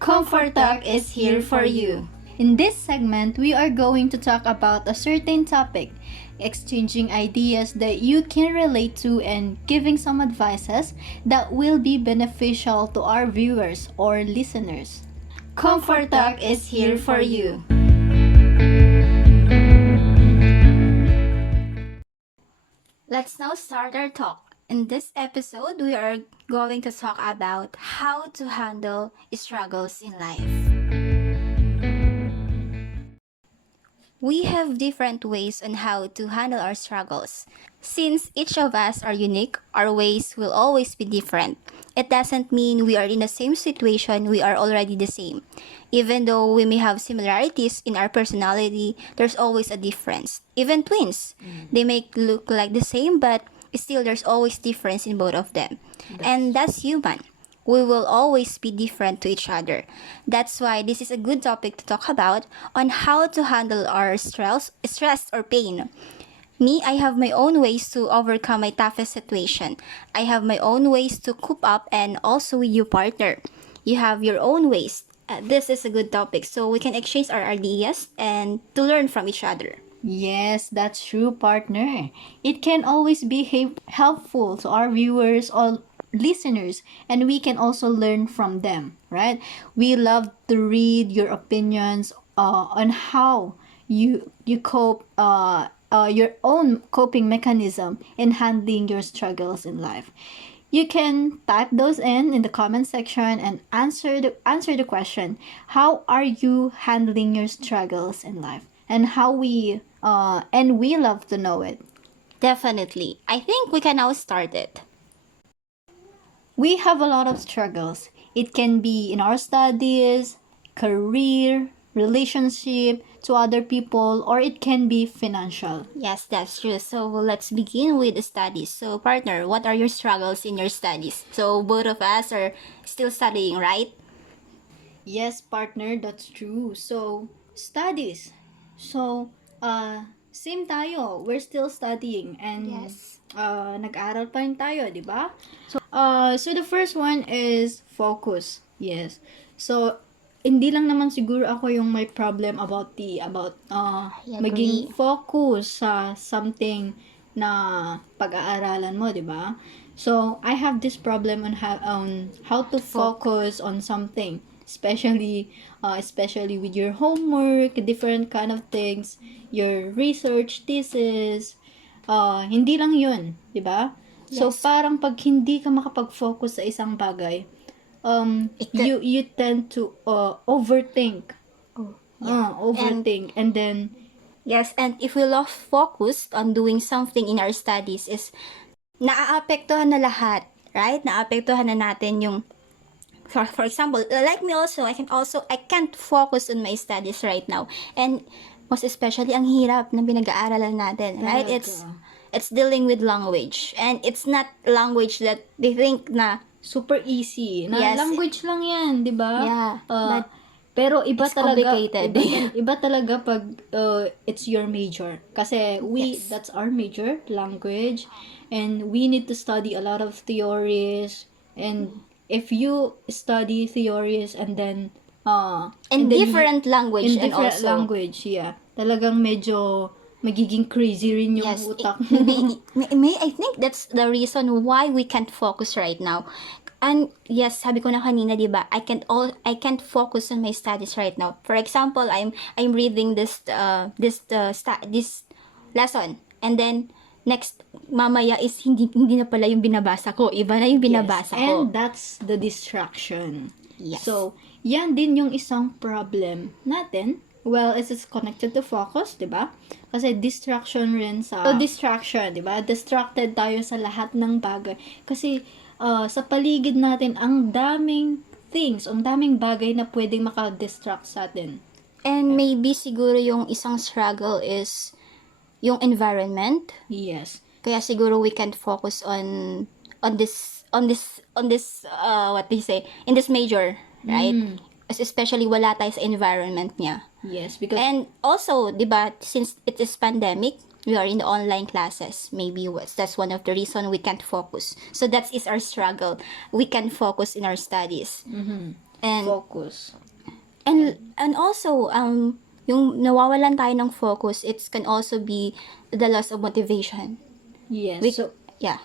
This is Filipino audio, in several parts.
Comfort Talk is here for you. In this segment, we are going to talk about a certain topic, exchanging ideas that you can relate to and giving some advices that will be beneficial to our viewers or listeners. Comfort Talk is here for you. Let's now start our talk. In this episode, we are going to talk about how to handle struggles in life. We have different ways on how to handle our struggles. Since each of us are unique, our ways will always be different. It doesn't mean we are in the same situation, we are already the same. Even though we may have similarities in our personality, there's always a difference. Even twins, they may look like the same, but still there's always difference in both of them. And that's human. We will always be different to each other. That's why this is a good topic to talk about on how to handle our stress or pain. Me, I have my own ways to overcome my toughest situation. I have my own ways to cope up, and also with your partner. You have your own ways. This is a good topic, so we can exchange our ideas and to learn from each other. Yes, that's true, partner. It can always be helpful to our viewers or listeners, and we can also learn from them, right? We love to read your opinions on how you cope, your own coping mechanism in handling your struggles in life. You can type those in the comment section and answer the question, how are you handling your struggles in life? And we love to know it. Definitely. I think we can now start it. We have a lot of struggles. It can be in our studies, career, relationship to other people, or it can be financial. Yes, that's true. So let's begin with the studies. So partner, what are your struggles in your studies? So both of us are still studying, right? Yes, partner, that's true. So, studies. So, same tayo. We're still studying and Yes. nag-aral pa rin tayo, di ba? So the first one is focus. Yes. So, hindi lang naman siguro ako yung may problem about I maging agree. focus sa something na pag-aaralan mo, di ba? So, I have this problem on how to focus on something, especially with your homework, different kind of things, your research thesis, hindi lang 'yun, 'di ba? So Yes. parang pag hindi ka makapag-focus sa isang bagay, you tend to overthink. Oh, Overthink and then yes, and if we lost focus on doing something in our studies is naaapektuhan na lahat, right? Naaapektuhan na natin yung for example, like me also, I can't focus on my studies right now. And most especially ang hirap ng pinag-aaralan natin, right? Talaga. It's dealing with language. And it's not language that they think na super easy. Na Yes. language lang 'yan, 'di ba? Yeah, but pero iba it's talaga complicated. iba talaga pag it's your major. Kasi Yes. that's our major, language, and we need to study a lot of theories, and if you study theories and then In and then different language in and different also language, yeah. Talagang medyo magiging crazy rin yung yes, utak. I think that's the reason why we can't focus right now. And yes, sabi ko na kanina, 'di ba? I can't focus on my studies right now. For example, I'm reading this lesson, and then next mamaya is hindi na pala yung binabasa ko. Iba na yung binabasa Yes, ko. and that's the distraction. Yes. So, yan din yung isang problem natin. Well, it's connected to focus, di ba? Kasi distraction rin sa... So, distraction, di ba? Distracted tayo sa lahat ng bagay. Kasi, sa paligid natin, ang daming things, ang daming bagay na pwedeng makadistract sa atin. And maybe siguro yung isang struggle is yung environment. Yes. Kaya siguro we can't focus on this what they say in this major, right? Especially wala tayo sa environment niya. Yes, because And also, 'di ba, since it is pandemic, we are in the online classes. Maybe that's one of the reason we can't focus. So that is our struggle. We can focus in our studies. And Focus. and also yung nawawalan tayo ng focus, it can also be the loss of motivation. Yes. We, So, yeah.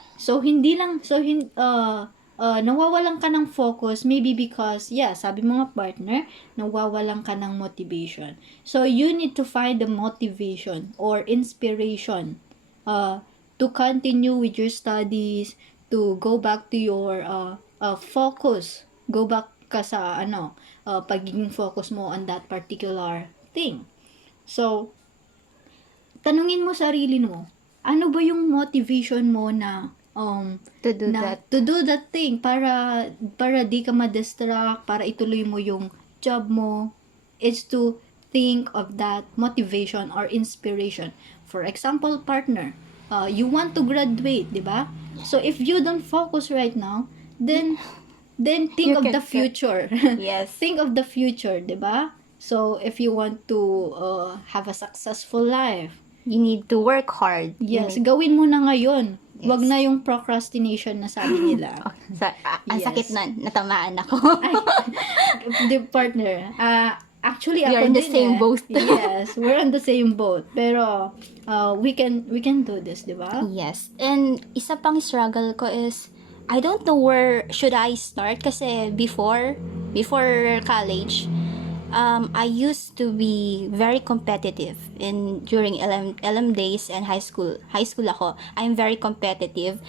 nawawalan ka ng focus maybe because, sabi mo nga partner, nawawalan ka ng motivation. So, you need to find the motivation or inspiration to continue with your studies, to go back to your focus. Go back ka sa pagiging focus mo on that particular thing. So, tanungin mo sarili mo, ano ba yung motivation mo na to do that thing para di ka ma-distract, para ituloy mo yung job mo, is to think of that motivation or inspiration. For example, partner, you want to graduate, di ba? So if you don't focus right now, then think You of can the future. Yes. Think of the future, di ba? So if you want to have a successful life, You need to work hard. yes, gawin mo na ngayon. Yes. Wag na yung procrastination na sabi nila. Ang Yes. sakit nun, natamaan ako. The partner. Actually, We ako are in the din same boat. Yes, we're on the same boat. Pero, we can do this, di ba? Yes. And isa pang struggle ko is, I don't know where should I start kasi before college, I used to be very competitive during LM days and high school. High school ako. I'm very competitive.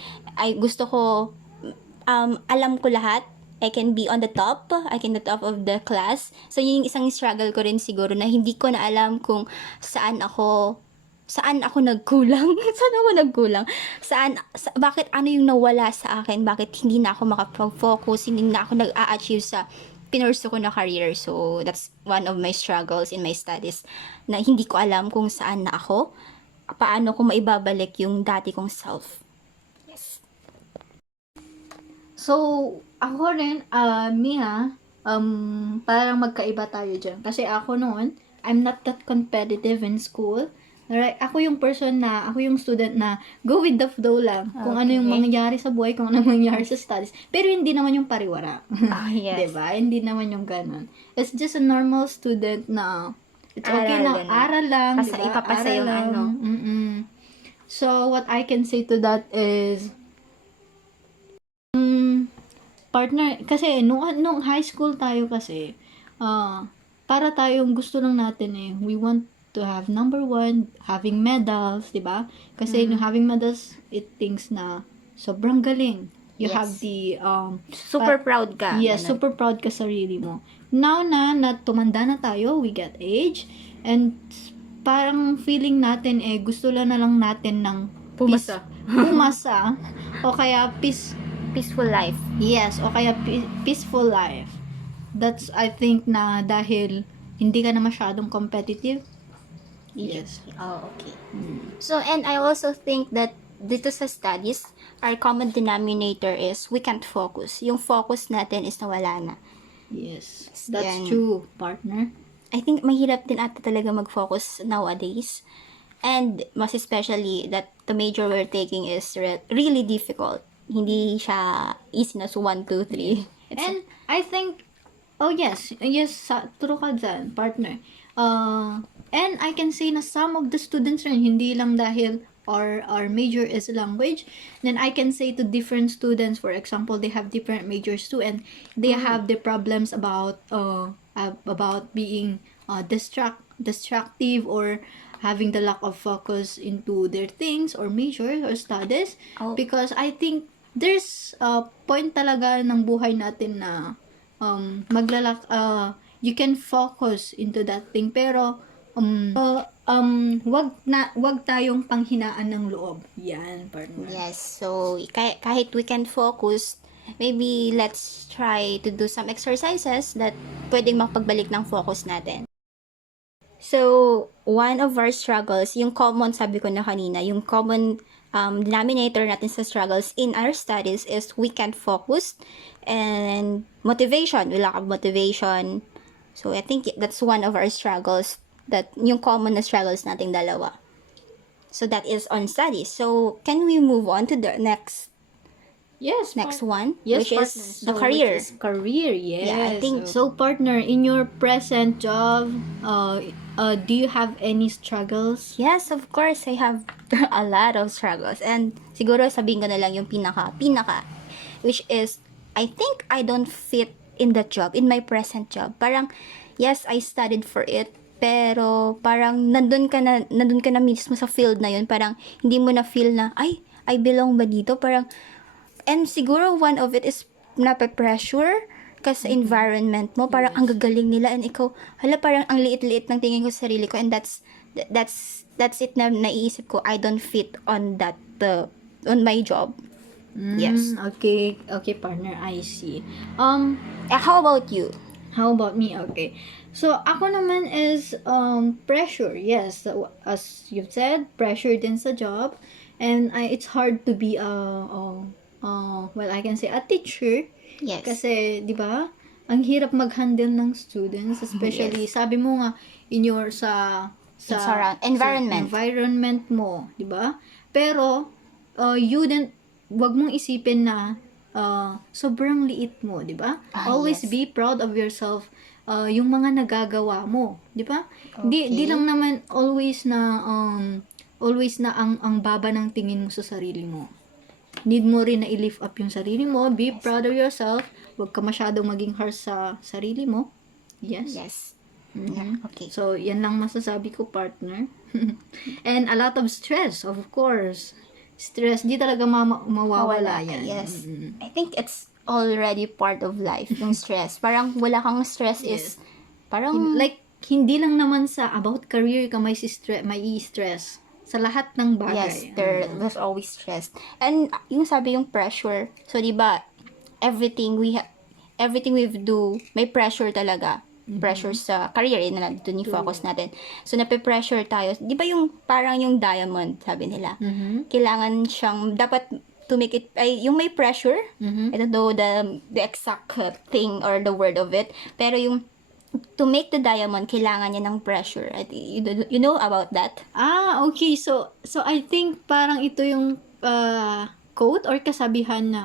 Gusto ko alam ko lahat. I can be on the top. I can the top of the class. So yun yung isang struggle ko rin siguro na hindi ko na alam kung saan ako nagkulang. Bakit ano yung nawala sa akin? Bakit hindi na ako makapag-focus? Hindi na ako nag-a-achieve sa pinurso ko na career. So, that's one of my struggles in my studies. Na hindi ko alam kung saan na ako. Paano ko maibabalik yung dati kong self. Yes. So, ako rin, parang magkaiba tayo dyan. Kasi ako noon, I'm not that competitive in school. Right? Ako yung student na go with the flow lang. Kung ano yung Okay. mangyayari sa buhay, kung ano yung mangyayari sa studies. Pero hindi naman yung pariwara. Yes. Diba? Hindi naman yung ganun. It's just a normal student na it's okay Aral lang. lang. Aral lang. Diba? Ipapasa Aral yung lang. ano. So, what I can say to that is, partner, kasi nung high school tayo kasi, para tayong gusto lang natin we want to have number one, having medals, di ba? Kasi nung having medals, it thinks na sobrang galing. You Yes. have the, Super proud ka. yes, Ganun. super proud ka sa sarili mo. Now na tumanda na tayo, we get age, and parang feeling natin gusto lang na lang natin ng Pumasa. pumasa, o kaya Peaceful life. yes, o kaya peaceful life. That's, I think, na dahil hindi ka na masyadong competitive. Yes. Oh, okay. So, and I also think that dito sa studies, our common denominator is we can't focus. Yung focus natin is nawala na. Yes. That's Yan. true, partner. I think mahirap din ata talaga mag-focus nowadays. And mas especially that the major we're taking is really difficult. Hindi siya easy na so 1, 2, 3. And I think, yes, true ka dyan, partner. And I can say na some of the students rin, hindi lang dahil our major is language, then I can say to different students, for example, they have different majors too, and they have the problems about being destructive or having the lack of focus into their things or majors or studies. Oh. Because I think there's a point talaga ng buhay natin na you can focus into that thing, pero wag tayong panghinaan ng loob. Yan, partner. Yes, so kahit we can focus, maybe let's try to do some exercises that pwedeng mapagbalik ng focus natin. So, one of our struggles, yung common, sabi ko na kanina, yung common denominator natin sa struggles in our studies is we can't focus and motivation, we lack of motivation. So, I think that's one of our struggles, that yung common na struggles nating dalawa. So, that is on studies. So, can we move on to the next Yes. Next one, Yes, which partner. is So, the career. which is career, yes. Yeah, I think- So, partner, in your present job, do you have any struggles? Yes, of course, I have a lot of struggles. And siguro sabihin ko na lang yung pinaka, which is, I think I don't fit in the job, in my present job. Parang, yes, I studied for it, pero parang nandun ka na mismo sa field na yun. Parang, hindi mo na feel na, ay, I belong ba dito? Parang, and siguro one of it is nape-pressure kasi sa environment mo, parang ang gagaling nila and ikaw, hala parang ang liit-liit ng tingin ko sa sarili ko and that's it na naiisip ko, I don't fit on that, on my job. Yes. Okay, okay, partner, I see. How about you? How about me? Okay. So, ako naman is pressure. Yes, so, as you've said, pressure din sa job. And it's hard to be well, I can say a teacher. Yes. Kasi, di ba, ang hirap mag-handle ng students, especially, sabi mo nga, in your Environment. environment mo, di ba? Pero, wag mong isipin na sobrang liit mo, di ba? Always Yes. be proud of yourself, yung mga nagagawa mo, di ba? Di lang naman always na ang baba ng tingin mo sa sarili mo. Need mo rin na i-lift up yung sarili mo. Be proud of yourself. Huwag ka masyadong maging harsh sa sarili mo. Yes. Yes. Mhm. Yeah, okay. So, yan lang masasabi ko, partner. And a lot of stress, of course. Stress, di talaga mawawala yan. Yes. I think it's already part of life, yung stress. Parang wala kang stress is, parang, Like, hindi lang naman sa about career ka may stress. Sa lahat ng bagay. yes, there was always stress. And yung sabi yung pressure. So, di ba, everything we do, may pressure talaga. Pressure sa career, yun na doon yung focus natin. So, nape-pressure tayo. Di ba yung parang yung diamond, sabi nila? Kailangan siyang, dapat to make it, ay, yung may pressure, I don't know the exact thing or the word of it, pero yung to make the diamond, kailangan niya ng pressure. You know about that? Okay. So I think parang ito yung quote or kasabihan na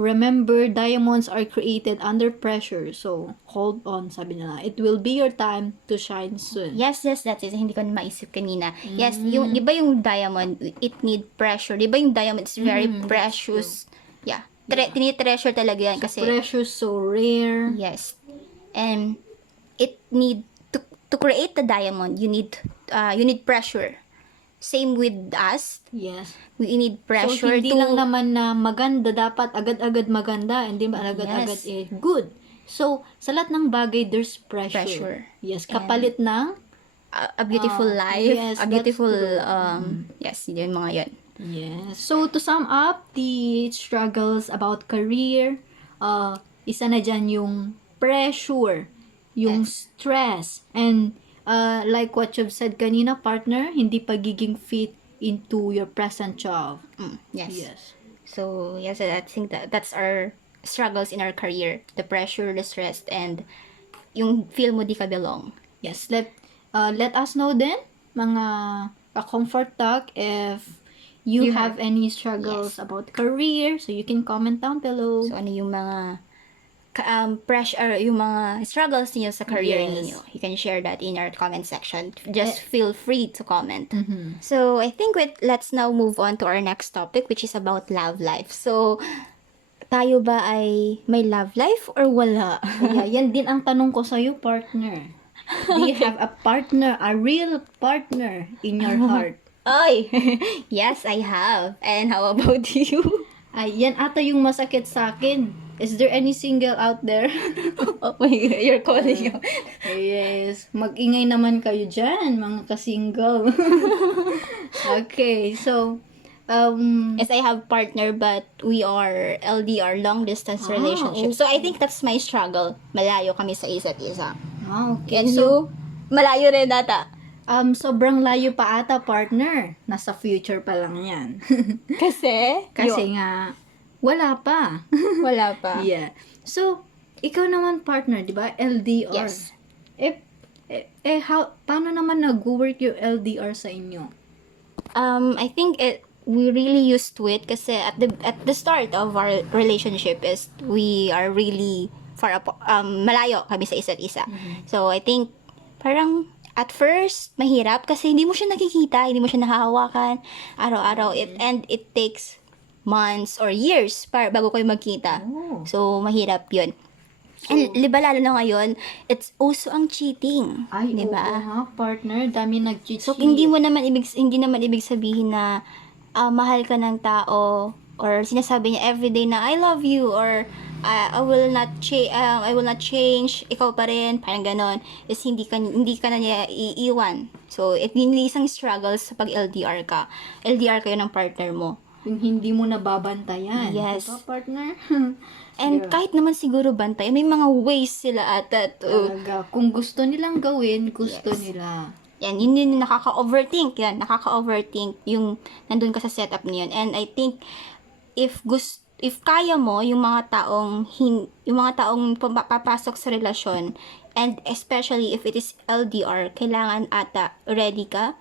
remember, diamonds are created under pressure. So, hold on, sabi nila. It will be your time to shine soon. Yes, that's it. Hindi ko na maisip kanina. Yes, yung, di ba yung diamond, it need pressure. Di ba yung diamond is very precious? Yeah. Tinitreasure talaga yan kasi, Precious, so rare. yes. And it need, to create the diamond, you need pressure. Same with us. Yes. We need So, pressure hindi lang naman na maganda, dapat agad-agad maganda, hindi ba agad-agad good. So, sa lahat ng bagay, there's pressure. Pressure. Yes, kapalit ng a beautiful life, yes, a that's beautiful, true. yes, yun yung mga yun. Yes. So, to sum up the struggles about career, isa na dyan yung pressure, yung stress, and like what you've said kanina, partner, hindi pagiging fit into your present job. Yes. Yes. So, yes, I think that's our struggles in our career. The pressure, the stress, and yung feel mo di ka belong. Yes. Let us know din, mga comfort talk, if you have any struggles about career, so you can comment down below. So, ano yung mga pressure, yung mga struggles niyo sa career Yes. ninyo. You can share that in our comment section. Just feel free to comment. So, I think let's now move on to our next topic, which is about love life. So, tayo ba ay may love life or wala? Yeah, yan din ang tanong ko sa'yo, partner. Do you have a partner, a real partner in your heart? Ay! Yes, I have. And how about you? Ay, yan ata yung masakit sa akin. Is there any single out there? Oh my God, you're calling out. Yes. Mag-ingay naman kayo dyan, mga ka-single. Okay, so, Yes, I have partner, but we are LDR, long distance relationship. So, I think that's my struggle. Malayo kami sa isa't isa. okay. And So, you? Malayo rin ata. sobrang layo pa ata, partner. Nasa future pa lang yan. Kasi? Kasi nga, wala pa. Wala pa. Yeah. So, ikaw naman, partner, di ba? LDR. Yes. Paano naman nag-work yung LDR sa inyo? I think we really used to it kasi at the start of our relationship is we are really malayo kami sa isa't isa. So I think parang at first mahirap kasi hindi mo siya nakikita, hindi mo siya nahahawakan araw-araw, and it takes months or years bago kayo magkita. Oh. So mahirap 'yun. And lalo na ngayon, it's also ang cheating, Ay, 'di oo ba? ha, partner. Dami nag-cheat. So hindi naman ibig sabihin na mahal ka ng tao or sinasabi niya everyday na I love you or I will not change, ikaw pa rin, parang ganon. Is hindi ka na niya iiwan. So yun yung isang struggle sa pag LDR ka. LDR kayo ng partner mo. Yung hindi mo nababantayan. Yes. Diba, partner? And Yeah. kahit naman siguro bantay, may mga ways sila ata to. Talaga. Kung gusto nilang gawin, gusto nila. Yan, yun yung nakaka-overthink. Yung nandun ka sa setup niyon. And I think, if kaya mo, yung mga taong papasok sa relasyon, and especially if it is LDR, kailangan ata ready ka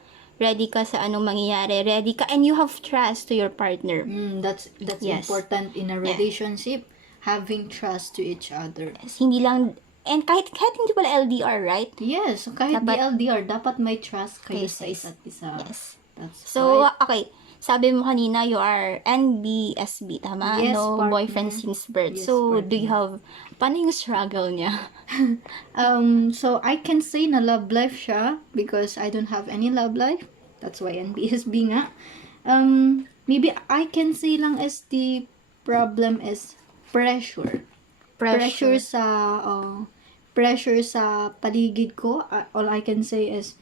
sa anong mangyayari, ready ka, and you have trust to your partner. That's Yes. important in a relationship. Having trust to each other. Hindi lang, and kahit hindi pala LDR, right? Yes, so kahit Dapat- LDR, dapat may trust kayo Yes, sa yes. isa't isa. Yes. That's So, right. okay. Sabi mo kanina, you are NBSB, tama? Yes, no partner. boyfriend since birth. Yes, So, do partner. you have, paano yung struggle niya? So I can say na love life siya because I don't have any love life. That's why NBSB nga. Maybe I can say lang as the problem is pressure. Pressure sa paligid ko. All I can say is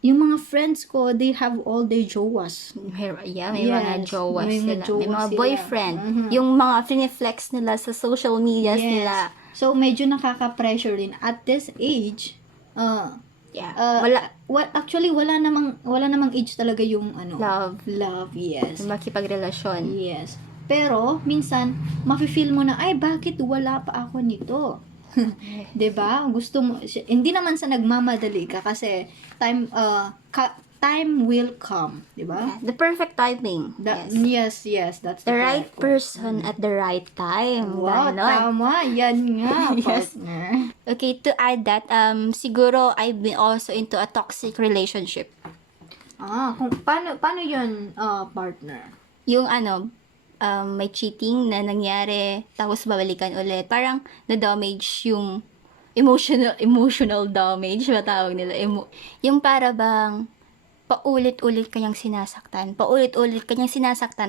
yung mga friends ko, they have all their jowas. May Yes, mga jowa may mga sila. jowa May mga sila. boyfriend. Mhm. Yung mga flex nila sa social media nila. So medyo nakaka-pressure din at this age. Yeah. Actually wala namang age talaga yung Love. yes. Makipagrelasyon. Yes. Pero minsan mafe-feel mo na ay bakit wala pa ako nito. 'Di ba? Gusto mo hindi naman sa nagmamadali ka kasi time will come, 'di ba? The perfect timing. Yes, that's The the right correct word. person at the right time. Wow, Ganon. tama. Yan nga, Yes. partner. Okay, to add that, siguro I've been also into a toxic relationship. Kung paano 'yun, partner? Yung may cheating na nangyari, tapos babalikan ulit. Parang na-damage yung emotional damage, matawag nila. Yung para bang paulit-ulit kanyang sinasaktan,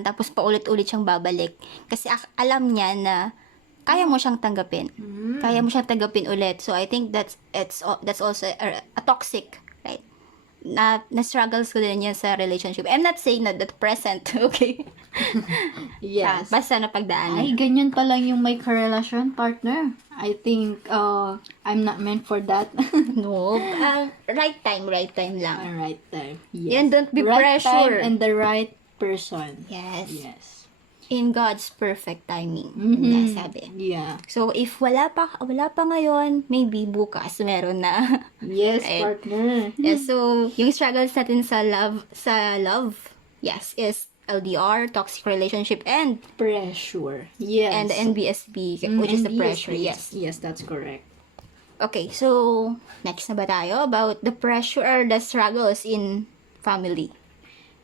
tapos paulit-ulit siyang babalik. Kasi alam niya na kaya mo siyang tanggapin. Kaya mo siyang tanggapin ulit. So I think that's also a toxic, right? Na-struggles ko din yan sa relationship. I'm not saying that present, okay? Yes. Basta napagdaanan. Ay, ganyan pa lang yung may karelasyon, partner. I think I'm not meant for that. No. Right time lang. Right time. Yes. Yan, don't be right pressure. time and the right person. Yes. Yes. In God's perfect timing. Mhm. Sabi. Yeah. So, if wala pa ngayon, maybe bukas meron na. Yes, Right. partner. Yes, so, yung struggles natin sa love, yes, is LDR, toxic relationship, and Pressure. Yes. the NBSB, which is the pressure, yes. Yes, that's correct. Okay, so, next na ba tayo about the pressure or the struggles in family?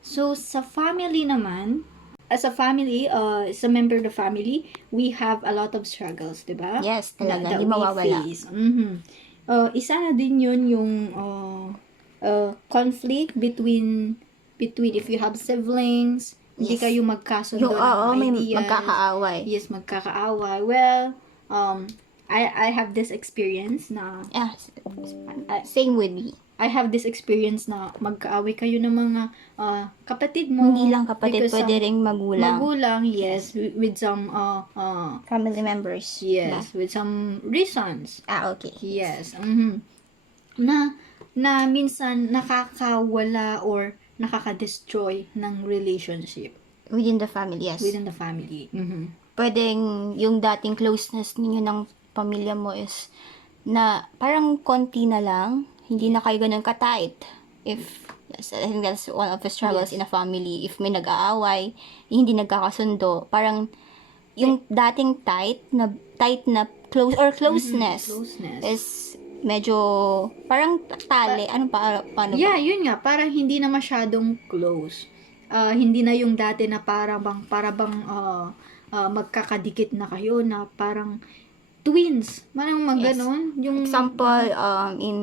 So, sa family naman, as a family, as a member of the family, we have a lot of struggles, di ba? Yes, talaga, That hindi we mawawala. face. Isa na din yun yung conflict between if you have siblings, hindi Yes. kayo magkasundo Yung, ng may ideas. magkakaaway. Yes, magkakaaway. Well, I have this experience na Yeah, same with me. I have this experience na magkaaway kayo ng mga kapatid mo. Hindi lang kapatid, because pwede ring magulang. Magulang, yes, with some Family members. yes, with some reasons. Okay. Yes. Na minsan nakakawala or nakaka-destroy ng relationship Within the family, yes. within the family. Pwedeng yung dating closeness ninyo ng pamilya mo is na parang konti na lang, hindi na kayo ganun ka-tight. If Yes, I think that's one of the struggles Yes. in a family. If may nag-aaway, hindi nagkakasundo, parang yung dating tight na closeness Closeness. is medyo parang tali. Ano pa, paano ba? Yeah, yun nga, parang hindi na masyadong close. Hindi na yung dati na para bang magkakadikit na kayo na parang twins. Parang Yes. ganon. Yung Example, in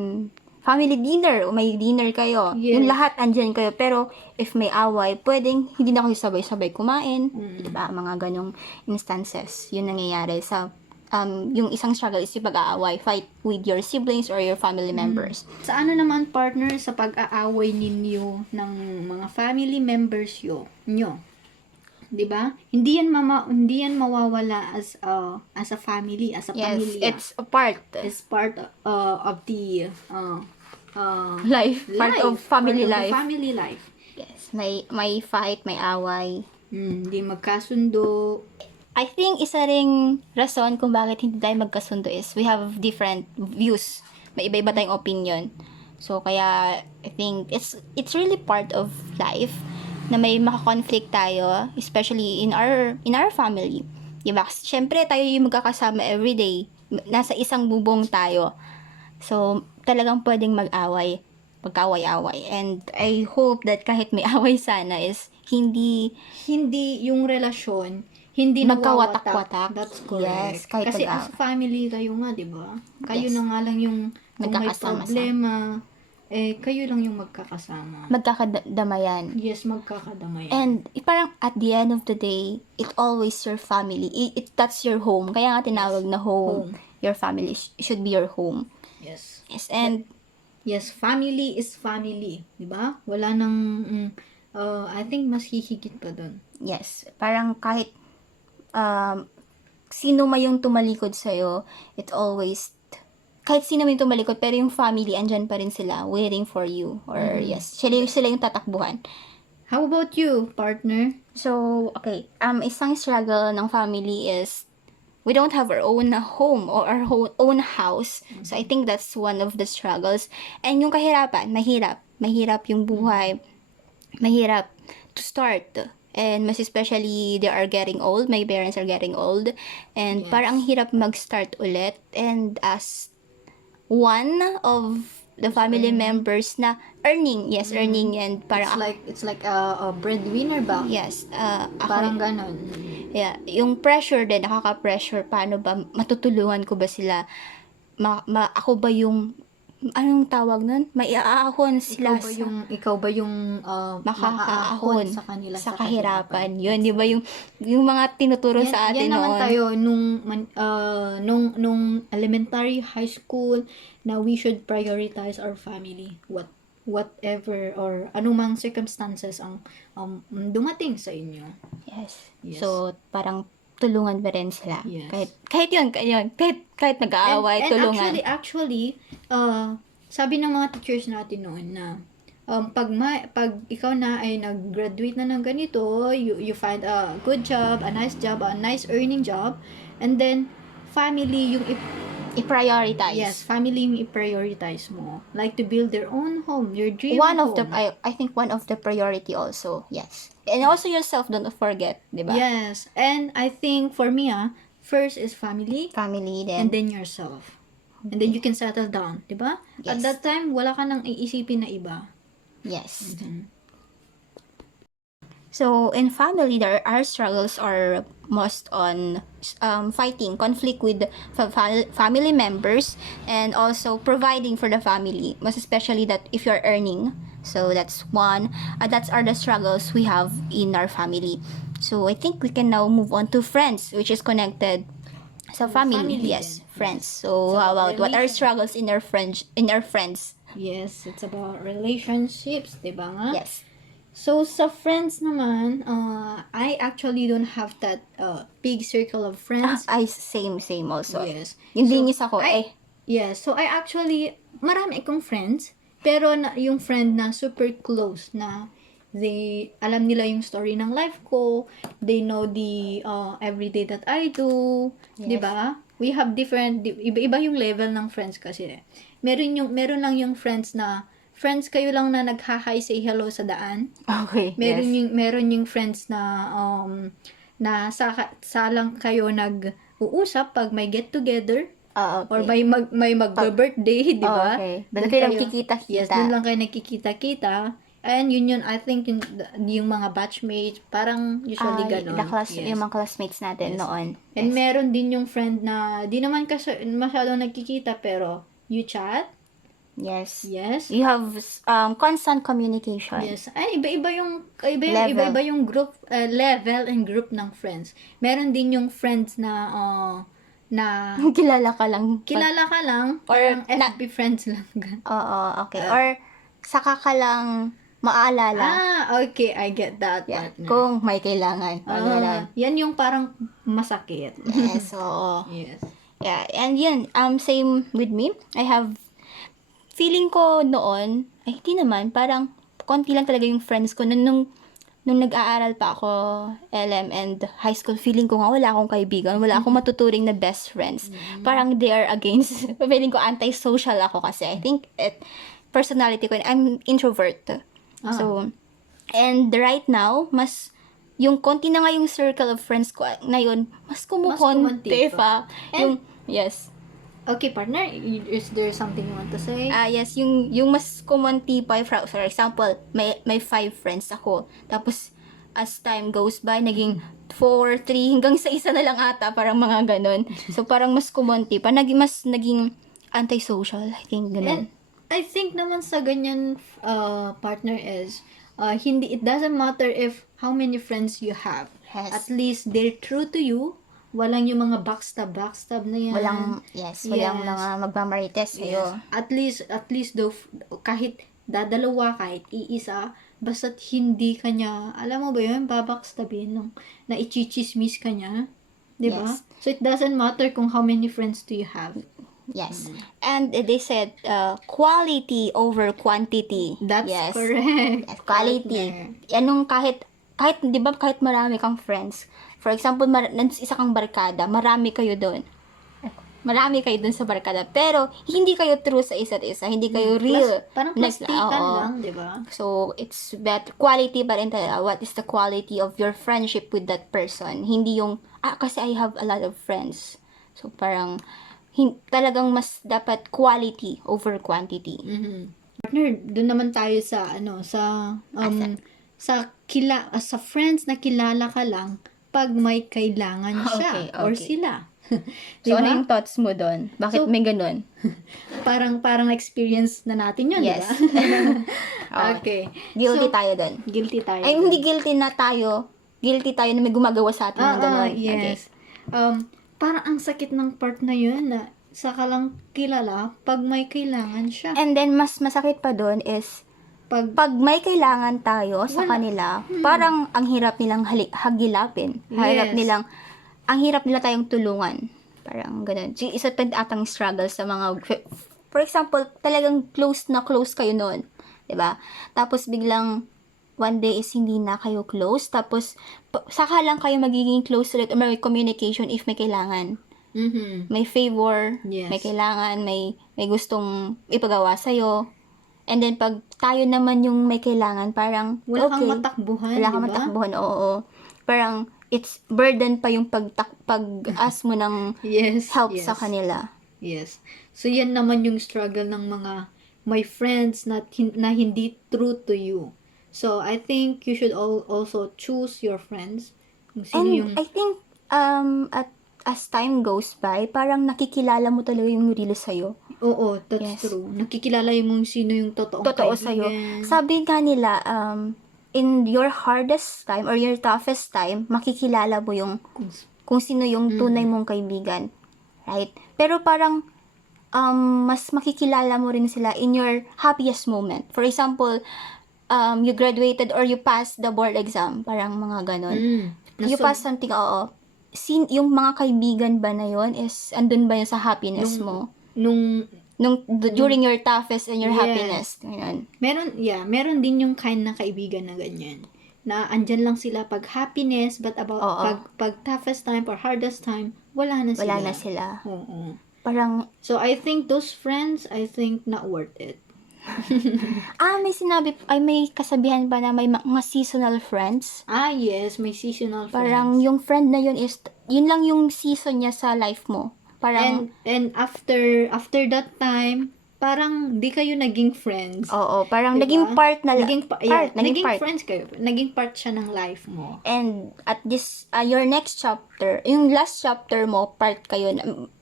family dinner, o may dinner kayo, Yes. yung lahat andyan kayo, pero if may away, pwedeng hindi na kayo sabay-sabay kumain, diba? Mga ganyong instances, yun nangyayari sa, yung isang struggle is yung pag-aaway, fight with your siblings or your family members. sa ano naman partner sa pag-aaway ninyo ng mga family members nyo. 'Di ba? Hindi yan mawawala as a family, as a Yes, pamilya. it's a part. It's part of the Part of family part of life. the family life. Yes, may fight, may away. Hindi magkasundo. I think isa ring rason kung bakit hindi tayo magkasundo is we have different views. May iba-iba tayong opinion. So, kaya I think it's really part of life na may maka-conflict tayo, especially in our family. Diba? Siyempre, tayo yung magkakasama everyday. Nasa isang bubong tayo. So, talagang pwedeng magkaway-away. And I hope that kahit may away sana is hindi Yung relasyon, hindi magkawatak-watak. That's correct. Yes, kahit Kasi pag- as family kayo nga, 'di ba? Kayo Yes. na nga lang yung kung may Magkakasama-sama. problema, kayo lang yung magkakasama. magkakadamayan. Yes, magkakadamayan. And parang at the end of the day, it always your family. That's your home. Kaya nga tinawag na home. Home. Your family should be your home. Yes. Yes, and Yes, family is family, 'di ba? Wala nang I think mas hihigit pa doon. yes, parang kahit sino man yung tumalikod sa'yo, it always, kahit sino man yung tumalikod, pero yung family, andyan pa rin sila, waiting for you. Or yes, sila yung tatakbuhan. How about you, partner? So, okay. Isang struggle ng family is we don't have our own home or our own house. So, I think that's one of the struggles. And yung kahirapan, mahirap. Mahirap yung buhay. Mahirap to start. And mas especially, they are getting old. My parents are getting old. And Yes. parang ang hirap mag-start ulit. And as one of the family members na earning. Yes, earning. And parang It's like a breadwinner ba? yes, ako, Parang ganon. yeah, yung pressure din, nakaka-pressure, paano ba, matutulungan ko ba sila, ako ba yung, anong tawag nun? Maiaahon sila Ikaw ba yung makakaahon sa kanila sa kahirapan. Yun, di ba yung mga tinuturo sa atin yan naman noon. tayo nung elementary, high school, na we should prioritize our family. Whatever or anumang circumstances ang dumating sa inyo. Yes. Yes. So, parang tulungan ba rin sila? Yes. Kahit nag-aaway, And tulungan. actually, sabi ng mga teachers natin noon na pag ikaw na ay nag-graduate na ng ganito, you find a good job, a nice earning job, and then family yung I-prioritize. yes, family yung i-prioritize mo. Like to build their own home, your dream One home. of the, I think one of the priority also, yes. And also yourself, don't forget, di ba? Yes, and I think for me, first is family, Family din. and then yourself. And then you can settle down, di ba? Yes. At that time, wala ka nang iisipin na iba. Yes. So, in family, our struggles are most on fighting, conflict with family members, and also providing for the family, most especially that if you're earning. So, that's one. That's are the struggles we have in our family. So, I think we can now move on to friends, which is connected sa family. family Yes, din. friends. So, how about what are struggles in our friends? Yes, it's about relationships, di ba nga? Yes. So, sa friends naman, I actually don't have that big circle of friends. I same also. Yes. Yung linis ako, Yes, so I actually, marami akong friends, pero yung friend na super close na alam nila yung story ng life ko, they know the everyday that I do, Yes. 'di ba? We have different iba-iba yung level ng friends kasi. Meron lang yung friends na friends kayo lang na nagha-hi, say hello sa daan. Okay, Meron yung friends na na sa lang kayo nag-uusap pag may get together okay. or may magbe-birthday, di ba? Okay. Doon kayo lang kikita-kita. Yes, doon lang kayo nakikita-kita. And yun, I think yung mga batchmates, parang usually ganon. Yes. Yung mga classmates natin noon. And meron din yung friend na di naman kasi masyadong nagkikita pero you chat. Yes. Yes. You have constant communication. Yes. Ay, iba-iba Level. yung group level and group ng friends. Meron din yung friends na Kilala ka lang. kilala ka lang Or parang FB friends lang. Oo, okay. Or saka ka lang maaalala. Okay, I get that. Yeah, Partner. kung may kailangan. Yan yung parang masakit. Yes, oo. Yes. Yeah, and yun, same with me. I have, feeling ko noon, ay hindi naman, parang konti lang talaga yung friends ko. Nung nag-aaral pa ako, LM and high school, feeling ko nga wala akong kaibigan, wala akong matuturing na best friends. Parang they are against, feeling ko anti-social ako kasi. I think, personality ko, I'm introvert. So, and right now, yung konti na nga yung circle of friends ko na yun, mas kumukonti kumonti pa. Yes. Okay, partner, is there something you want to say? Yes, yung mas kumonti pa, for example, may 5 friends ako. Tapos, as time goes by, naging 4, 3, hanggang sa isa na lang ata, parang mga ganon. So, parang mas kumonti pa. Mas naging anti-social, I think, ganon. And I think naman sa ganyan partner is it doesn't matter if how many friends you have. Yes. At least they're true to you. Walang yung mga backstab na yan. Walang mga magmamarites sa'yo. At least though, kahit dadalawa, kahit iisa, basta't hindi kanya, alam mo ba yun, babackstabin nung na ichichismis kanya. Diba? Yes. So it doesn't matter kung how many friends do you have. Yes. And they said, quality over quantity. That's yes. correct. Yes, quality. Anong kahit, di ba, kahit marami kang friends, for example, isa kang barkada, marami kayo doon sa barkada, pero hindi kayo true sa isa't isa, hindi kayo real. Parang plastikan lang, di ba? So, it's better, quality pa rin talaga. What is the quality of your friendship with that person? Hindi yung, kasi I have a lot of friends. So, parang, talagang mas dapat quality over quantity. Partner, doon naman tayo sa sa friends na kilala ka lang pag may kailangan siya or sila. So, ano yung thoughts mo doon? Bakit may ganun? Parang experience na natin yun, yes. di ba? Okay. Guilty tayo doon. Guilty tayo. Ay, hindi guilty na tayo. Guilty tayo na may gumagawa sa atin ng ganun. Yes. Okay. Parang ang sakit ng part na yun na saka lang kilala pag may kailangan siya. And then, mas masakit pa doon is, pag may kailangan tayo sa kanila, parang ang hirap nilang hagilapin. Ang hirap nila tayong tulungan. Parang ganun. Isa pa atang struggle sa mga, for example, talagang close kayo noon. Diba? Tapos biglang, one day is hindi na kayo close. Tapos, saka lang kayo magiging close ulit or may communication if may kailangan. May favor, may kailangan, may gustong ipagawa sa'yo. And then, pag tayo naman yung may kailangan, parang, wala kang matakbuhan, wala kang matakbuhan, oo. Parang, it's burden pa yung pag-ask mo ng help sa kanila. Yes. So, yan naman yung struggle ng mga my friends na hindi true to you. So, I think you should also choose your friends. And I think, as time goes by, parang nakikilala mo talaga yung real sa'yo. Oo, that's true. Nakikilala yung sino yung totoong sa'yo. Sabi nga nila, in your hardest time or your toughest time, makikilala mo yung kung sino yung tunay mong kaibigan. Right? Pero parang, mas makikilala mo rin sila in your happiest moment. For example, you graduated or you passed the board exam. Parang mga ganon. You passed something, yung mga kaibigan ba na yon is andun ba yun sa happiness mo? During your toughest and your happiness. Ganyan. Meron din yung kind na kaibigan na ganyan. Na andyan lang sila pag happiness, but pag toughest time or hardest time, wala na sila. Wala na sila. Oo. Parang, so I think those friends, not worth it. may kasabihan ba na may mga seasonal friends? Yes, may seasonal Parang friends. yung friend na yun is, yun lang yung season niya sa life mo. Parang, And after that time, parang di kayo naging friends. oo, parang Diba? naging part na, Naging part. friends kayo. Naging part siya ng life mo. And at this, your next chapter, yung last chapter mo, part kayo,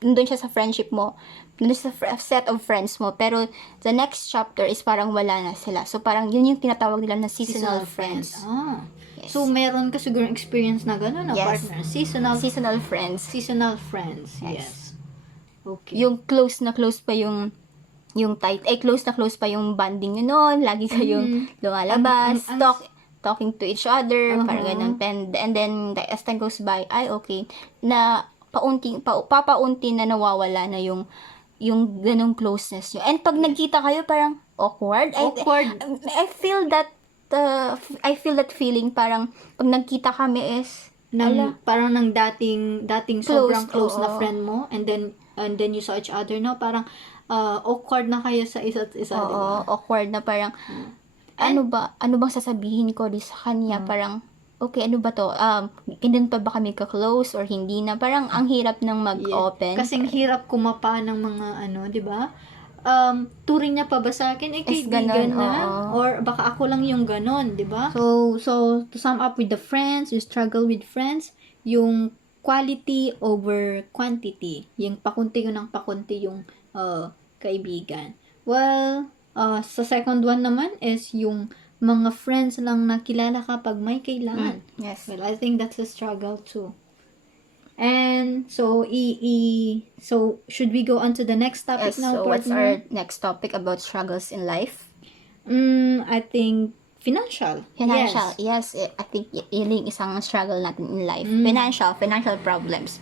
nandun siya sa friendship mo, nandun sa set of friends mo, pero the next chapter is parang wala na sila. So parang yun yung tinatawag nila na seasonal friends. Yes. So, meron ka siguro experience na gano'n, na Yes. partner? Seasonal friends. Seasonal friends, Yes. yes. Okay. Yung close na close pa yung tight, close na close pa yung bonding nyo noon, lagi kayong lumalabas, talking to each other, parang ganun. And then, as time goes by, okay, na papaunti na nawawala na yung ganung closeness nyo. And pag nagkita kayo, parang awkward. Awkward. I feel that, I feel that feeling, parang pag nagkita kami is, Parang ng dating Close, sobrang close na oo. friend mo, and then you saw each other, no? Parang awkward na kayo sa isa't isa, di ba? awkward na parang, ano bang sasabihin ko sa kanya, parang, okay, ano ba to, ganun pa ba kami ka-close or hindi na, parang ang hirap nang mag-open. Kasing hirap kumapa ng mga di ba? Turing niya pa ba sa akin, kaibigan ganon, na? oo. Or baka ako lang yung ganon, di ba? So, to sum up with the friends, you struggle with friends, yung quality over quantity. Yung pakunti ng pakunti yung kaibigan. Well, sa second one naman is yung mga friends lang na kilala ka pag may kailangan. Yes. Well, I think that's a struggle too. And so, so should we go on to the next topic Yes, now, so what's partner? our next topic about struggles in life? I think financial. Financial. Yes. Yes, I think yun yung isang struggle natin in life. Financial problems.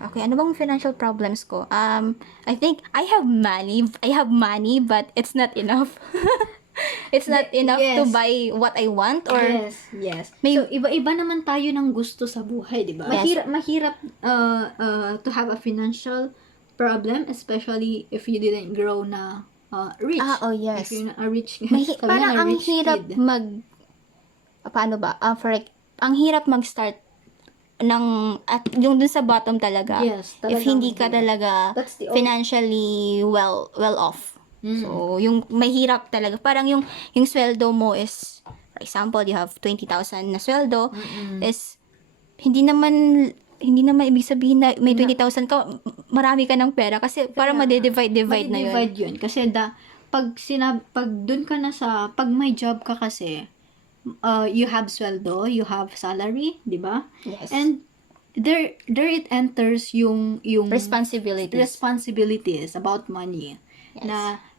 Okay, ano bang financial problems ko? I think I have money, but it's not enough. It's not enough to Yes. buy what I want, or Yes. May- So, iba-iba naman tayo ng gusto sa buhay, di ba? Yes. Mahirap to have a financial problem, especially if you didn't grow na rich. oh yes. If you're not a rich, Parang a ang rich hirap kid. paano ba? Ang hirap mag-start at yung dun sa bottom talaga. Yes, If talagang hindi ka mahirap. talaga That's the financially well off. So, yung mahirap talaga. Parang yung sweldo mo is, for example, you have 20,000 na sweldo, is hindi naman ibig sabihin na may 20,000 ka, marami ka ng pera kasi parang divide na yun. Madi-divide yun. Kasi pag dun ka na pag may job ka kasi, you have sweldo, you have salary, di ba? Yes. And there it enters yung responsibilities about money. Yes. Na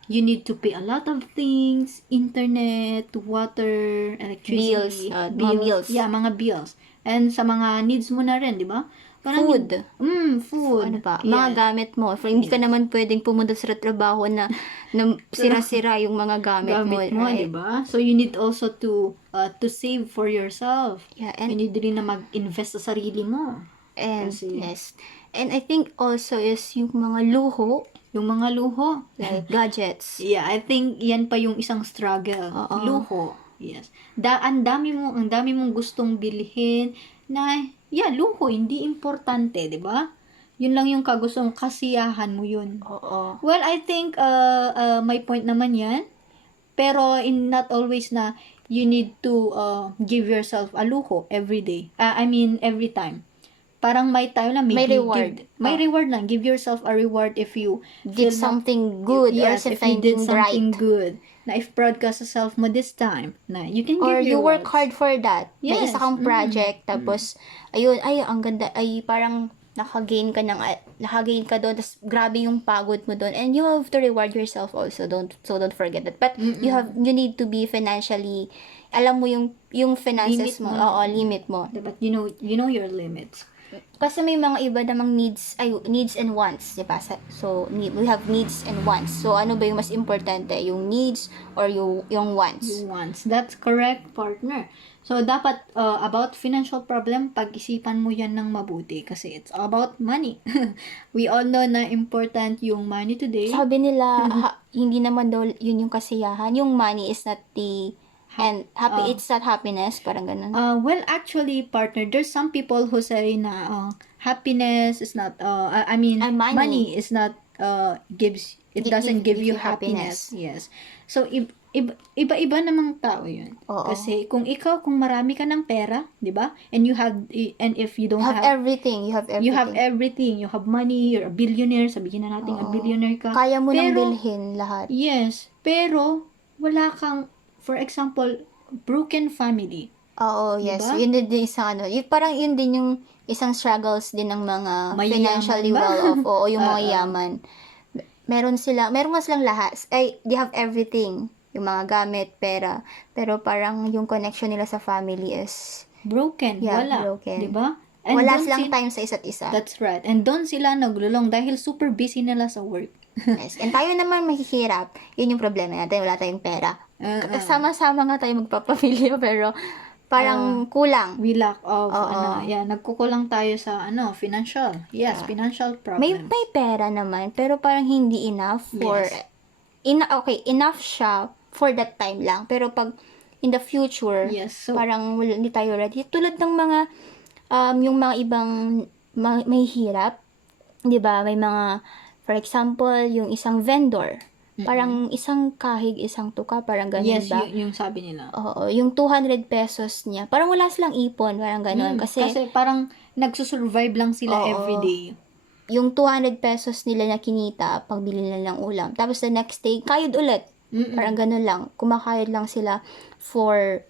you need to pay a lot of things, internet, water, electricity, Bills, mga bills. Yeah, mga bills. And sa mga needs mo na rin, di ba? Food. Food. Ano pa? Mga gamit mo. For hindi ka naman pwedeng pumunta sa trabaho na sira-sira yung mga gamit mo. Right? di ba? So you need also to save for yourself. Yeah, You need rin na mag-invest sa sarili mo. And Kasi- yes. And I think also is yung mga luho, Yung mga luho. like gadgets. Yeah, I think yan pa yung isang struggle. Oo. Luho. Yes. Ang dami mong gustong bilhin na, luho, hindi importante, di ba? Yun lang yung kagustong kasiyahan mo yun. Oo. Well, I think my point naman yan. Pero not always na you need to give yourself a luho every day. I mean, every time. Parang may time na May reward. May reward lang. Give yourself a reward if you Did something good or yes, if you did something something right. good. Na if proud ka sa self mo this time, na you can Or give you work rewards. hard for that. May Yes. isa kang project, tapos, ayun, ang ganda, parang nakagain ka doon, tapos grabe yung pagod mo doon, and you have to reward yourself also, don't forget that. But you need to be financially, alam mo yung finances Limit mo, mo. limit mo. But you know your limits. Kasi may mga iba namang needs and wants, di ba? So, we have needs and wants. So, ano ba yung mas importante? Yung needs or yung wants? You wants. That's correct, partner. So, dapat about financial problem, pag-isipan mo yan ng mabuti kasi it's about money. We all know na important yung money today. Sabi nila, hindi naman daw yun yung kasiyahan. Yung money is not the and happy it's not happiness, parang ganun. Well, actually, partner, there's some people who say na happiness is not, I mean, Money. money is not, doesn't give you you happiness. Yes. So, iba-iba namang tao yun. Oo. Kasi kung marami ka ng pera, di ba? And if you don't You have everything. You have everything. you have everything, you have money, you're a billionaire, sabihin na natin a billionaire ka. Kaya mo nang Pero, bilhin lahat. yes, pero wala kang, for example, broken family. Oo, yes. Diba? Yun din isang parang yun din yung isang struggles din ng mga Mayayaman financially ba? well-off. Oo, yung mga yaman. Meron nga silang lahat. They have everything. Yung mga gamit, pera. Pero parang yung connection nila sa family is Broken, Yeah, wala. broken. Diba? wala doon silang time sa isa't isa. That's right. And doon sila naglulong dahil super busy nila sa work. Yes. And tayo naman mahihirap. Yun yung problema natin. Wala tayong pera. Sama-sama nga tayo magpapamilya pero parang kulang. We lack of, nagkukulang tayo sa, financial. Yes, financial May problems. pera naman, pero parang hindi enough for, enough siya for that time lang. Pero pag in the future, Yes, so- parang hindi tayo ready. Tulad ng mga, yung mga ibang may hirap, di ba? May mga, for example, yung isang vendor. Parang isang kahig, isang tuka, parang ganun Yes, ba? yung sabi nila. Oo, yung 200 pesos niya. Parang wala silang ipon, parang ganun. Kasi parang nagsusurvive lang sila Oo. everyday. yung 200 pesos nila na kinita, pagbili nila ng ulam. Tapos the next day, kayod ulit. Parang ganun lang. Kumakayod lang sila for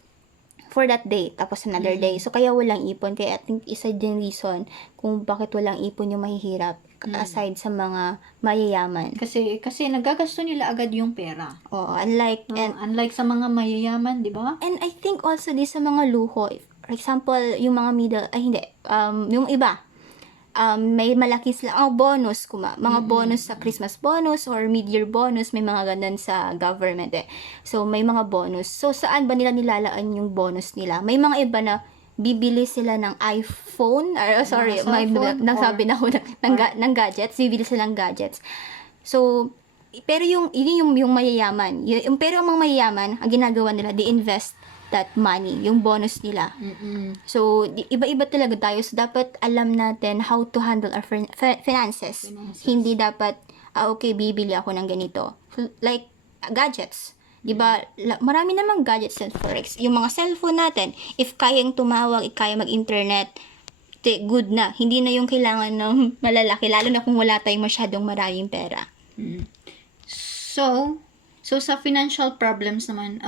that day. Tapos another day. So, kaya walang ipon. Kaya I think isa din reason kung bakit walang ipon yung mahihirap. Aside sa mga mayayaman. Kasi nagagasto nila agad yung pera. Oo, unlike, Unlike sa mga mayayaman, di ba? and I think also di sa mga luho. For example, yung mga yung iba, may malaki sila, bonus, mga bonus sa Christmas bonus or mid-year bonus, may mga ganun sa government So, may mga bonus. So, saan ba nila nilalaan yung bonus nila? May mga iba na bibili sila ng iPhone, nagsabi na ako ng gadgets, bibili sila ng gadgets. So, pero yung mayayaman, pero ang mga mayayaman, ang ginagawa nila, they invest that money, yung bonus nila. So, iba-iba talaga tayo. So, dapat alam natin how to handle our finances. Hindi dapat, bibili ako ng ganito. So, like, gadgets. Diba, marami namang gadgets sa Forex. Yung mga cellphone natin, if kayang tumawag, kaya mag-internet, good na. Hindi na yung kailangan ng malalaki, lalo na kung wala tayong masyadong maraming pera. So sa financial problems naman,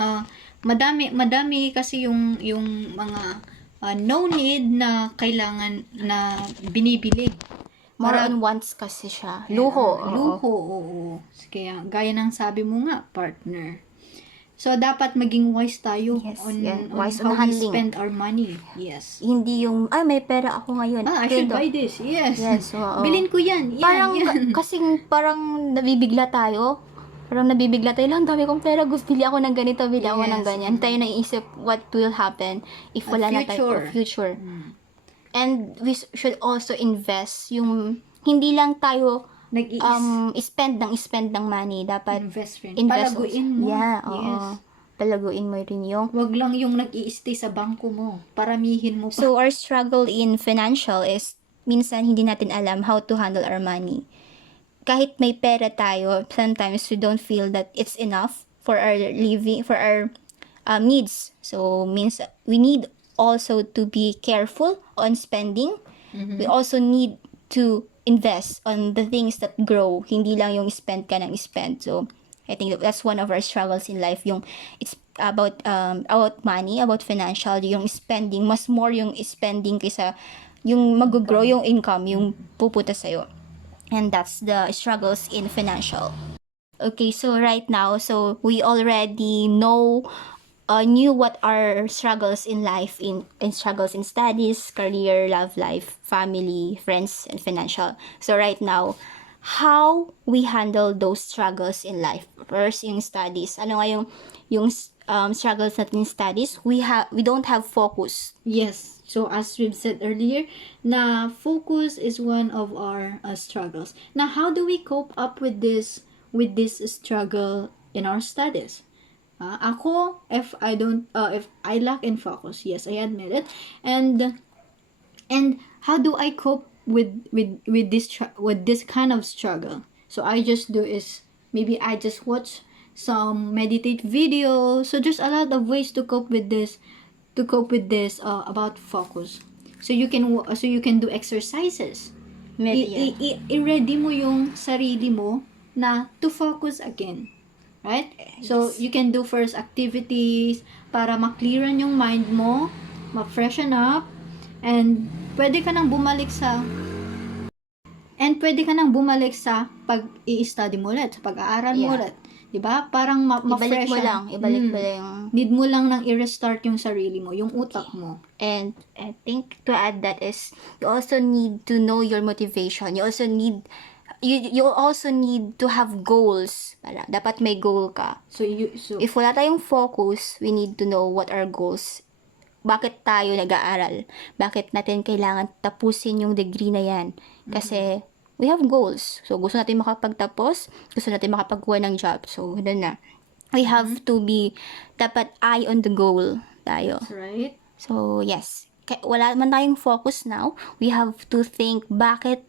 madami kasi yung mga no need na kailangan na binibili. More on wants kasi siya. Luho. Luho, oo. Kaya, gaya ng sabi mo nga, partner. So, dapat maging wise tayo Yes, on wise how on we handling. spend our money. Yes. Hindi yung, may pera ako ngayon. I should Ganito. buy this. Yes. Yes, oo. Bilhin ko yan. Yan, Parang, yan. parang nabibigla tayo. Lang, dami kong pera, gusto bili ako ng ganito, bili ako ng Yes. ganyan. Tayo naiisip what will happen if wala na tayo future. And we should also invest yung, hindi lang tayo spend ng money. Dapat Invest rin. invest Palaguin also. mo. Yeah, Yes. Palaguin mo rin yung Wag lang yung nag-i-stay sa bangko mo. Paramihin mo pa. So, our struggle in financial is, minsan hindi natin alam how to handle our money. Kahit may pera tayo, sometimes we don't feel that it's enough for our living, for our needs. So, means we need also to be careful on spending. We also need to invest on the things that grow. Hindi lang yung spend ka ng spend. So, I think that's one of our struggles in life. Yung it's about money, about financial, yung spending, mas more yung spending kaysa yung mag-grow yung income, yung pupunta sa'yo. And that's the struggles in financial. Okay, so right now, so we already knew what our struggles in life, in struggles in studies, career, love life, family, friends, and financial. So right now, how we handle those struggles in life. First, yung studies. Ano nga yung struggles natin in studies? We don't have focus. Yes. So as we've said earlier, na focus is one of our struggles. Now, how do we cope up with this struggle in our studies? Ako, if I lack in focus, yes, I admit it. And how do I cope with this kind of struggle? So I just do is maybe I just watch some meditate video. So there's a lot of ways to cope with this about focus. So you can do exercises. I-ready mo yung sarili mo na to focus again. Right? So, Yes. you can do first activities para ma-clearan yung mind mo, ma-freshen up, and pwede ka nang bumalik sa pag-i-study mo ulit, sa pag-aaral mo Yeah. ulit. 'Di ba? Parang Ibalik mo lang. Ibalik mo lang yung... Need mo lang nang i-restart yung sarili mo, yung utak mo. And I think to add that is, you also need to know your motivation. You also need to have goals. Dapat may goal ka. So If wala tayong focus, we need to know what our goals. Bakit tayo nag-aaral? Bakit natin kailangan tapusin yung degree na yan? Kasi we have goals. So, gusto natin makapagtapos, gusto natin makapagkuha ng job. So, ganun na. We have to be, dapat eye on the goal tayo. that's right. So, yes. Wala man tayong focus now. We have to think, bakit